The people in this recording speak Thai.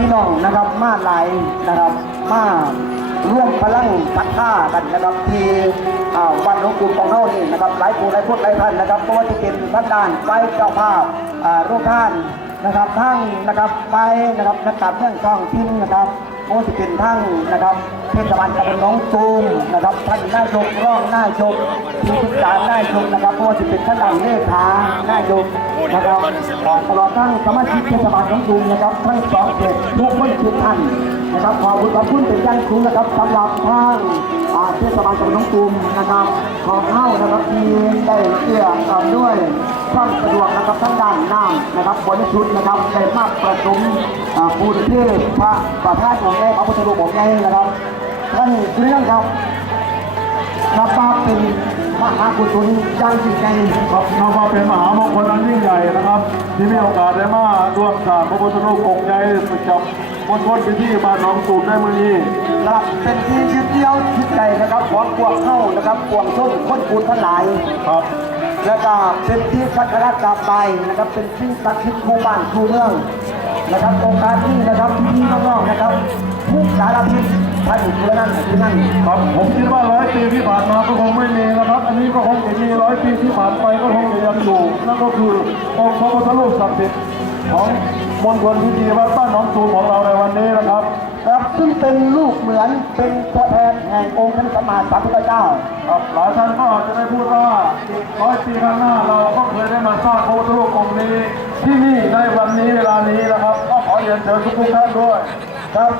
พี่น้องนะครับมาหลายนะครับมาร่วมพลังศรัทธากันนะครับ ที่วันหลวงปู่ของเรานี่นะครับหลายผู้หลายคนหลายท่านนะครับเพราะว่าจะเป็นท่านด้านไฟเจ้าภาพอ่ารูปท่าน นะครับทั้งนะครับไปนะครับนักการเมืองท้องถิ่นนะครับโอ้จะเป็นทั้งนะครับเทศบาลตำบลหนองตูมนะครับท่านนายกรองนายกที่ปรึกษานายกนะครับเพราะว่าจะเป็นท่านด่างเลขานายกนะครับตลอดทั้งสมาชิกเทศบาลหนองตูมนะครับทั้งสองเขตทุกคนทุกท่านนะครับขอบคุณขอบคุณเป็นอยังสูงนะครับสำหรับทางอ่าเทศบาลตำบลหนองตูมนะครับของเข้านะครับที่ได้เอื้อกันด้วย ความสะดวกนะครับทั้งด้านน้ำนะครับบริสุทธิ์นะครับได้มากประสมอ่าปูนเทพพระประธานองค์ใหญ่พระพุทธรูปองค์ใหญ่นะครับท่านเรื่องครับนับว่าเป็นมหากุศลอย่างจริงใจครับนับว่าเป็นมหามงคลอันยิ่งใหญ่นะครับ ที่มีโอกาสได้มาร่วมสร้างพระพุทธรูปองค์ใหญ่ประจำมณฑลพิธีบ้านหนองตูมในมือนี้นะครับเป็นที่ยึดเดี่ยวยึดใจนะครับของพวกเข้านะครับพวงส้นคนปูนทั้งหลายครับ แล้วก็เป็นที่สักการะกราบไปนะครับเป็นที่ศักดิ์สิทธิ์คู่บ้านคู่เมืองนะครับโครงการนี้นะครับพี่ๆน้องๆนะครับทุกสารพิษท่านอยู่ที่นั่นที่นั่นครับผมคิดว่าร้อยปีที่ผ่านมาก็คงไม่มีนะครับ อันนี้ก็คงจะมีร้อยปีที่ผ่านไปก็คงจะยังอยู่นั่นก็คือองค์พระพุทธรูปศักดิ์สิทธิ์ของมณฑลพิธีวัดบ้านหนองตูของเราในวันนี้นะครับ ซึ่งเป็นลูกเหมือนเป็นตัวแทนแห่งองค์พระสัมมาสัมพุทธเจ้า ครับหลายท่านก็จะได้พูดว่าอีกร้อยปีข้างหน้าเราก็เคยได้มาสร้างพระพุทธรูปองค์นี้ ที่นี่ในวันนี้เวลานี้นะครับ ก็ขอเรียนเชิญทุกท่านด้วยครับ